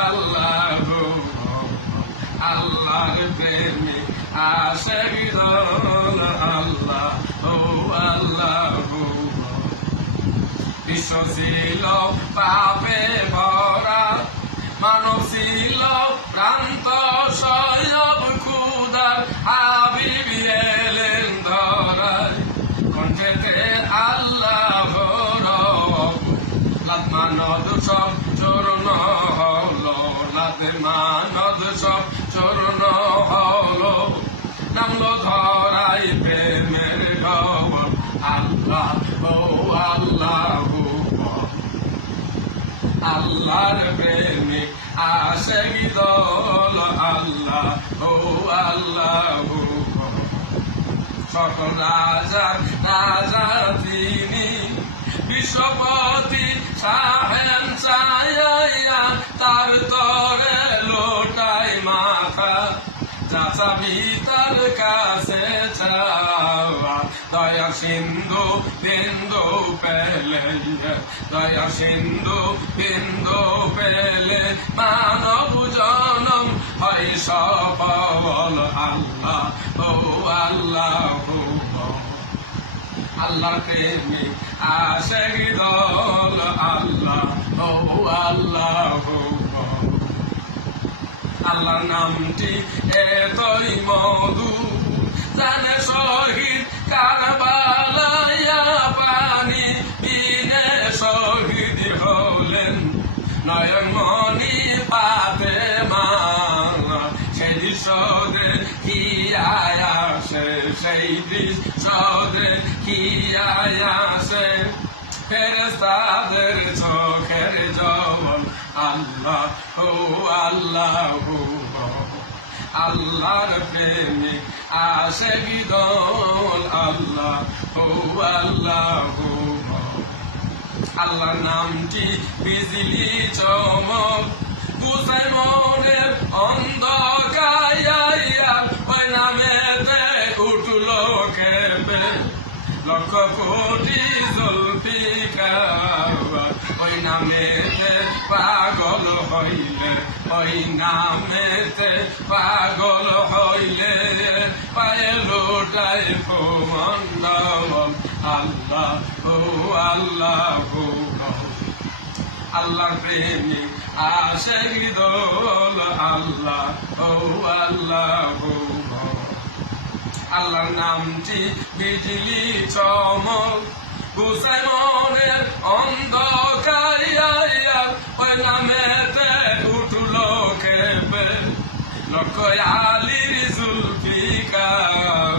আল্লাহ আল্লাহর প্রেমে আশিক দল আল্লাহ আল্লাহ বিশ্ব ছিল পাপে ভরা মানব ছিল প্রান্ত সয়ব খুদার হাবিব এলেন ধরায় কণ্ঠেতে আল্লাহ লাত মানদ সব চরণ হলো লাত মানদ সব চরণ হলো নামলো ধরাই প্রেমের খবর আল্লাহ আল্লাহ আল্লাহর প্রেমে আশিক দল আল্লাহ আল্লাহ সকল রাজার রাজা তিনি বিশ্বপতি সাহেন চাইয়া তার তরে লোটাই মাথা চাচাবি তার কাছে চাওয়া দয়া সিন্ধু বিন্দু পেলে দয়া সিন্ধু বিন্দু পেলে মানব জনম হয় সফল আল্লাহ আল্লাহ আল্লাহ প্রেমে আশিক দল আল্লাহ আল্লাহ আল্লাহর নামটি এতই মধু জানে শহীদ কারবালায়া পানি বিনে শহীদ হলেন নয়নমণি ফাতেমা সেই দৃশ্যে কি আসে সেই দৃশ্যে কি আসে ফেরেশতাদের চোখের জল আল্লাহ আল্লাহ আল্লাহর প্রেমে আশিক দল আল্লাহ আল্লাহ আল্লাহর নামটি বিজলি চমক বুঝাই মনের অন্ধকার ওই নামেতে উঠলো কেঁপে লক্ষ কোটি জুলফিকার ওই নামেতে পাগল হইলে ওই নামেতে পাগল হইলে পায়ে লোটাই মন্ডল আল্লাহ আল্লাহ আল্লাহর প্রেমে আশিক দল আল্লাহ আল্লাহ আল্লাহর নামটি বিজলি চমক বুঝাই মনের অন্ধকার ওই নামেতে উঠলো কেঁপে লক্ষ আলির জুলফিকার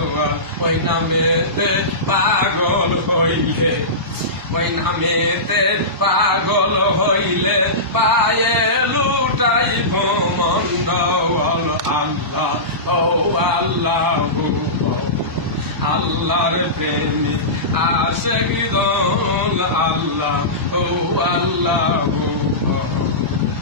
ওই নামেতে পাগল হইলে ওই নামেতে পাগল হইলে পায়ে লুটাই মন্ডল আল্লাহ আল্লাহ আল্লাহর প্রেমে আশিক দল আল্লাহ আল্লাহ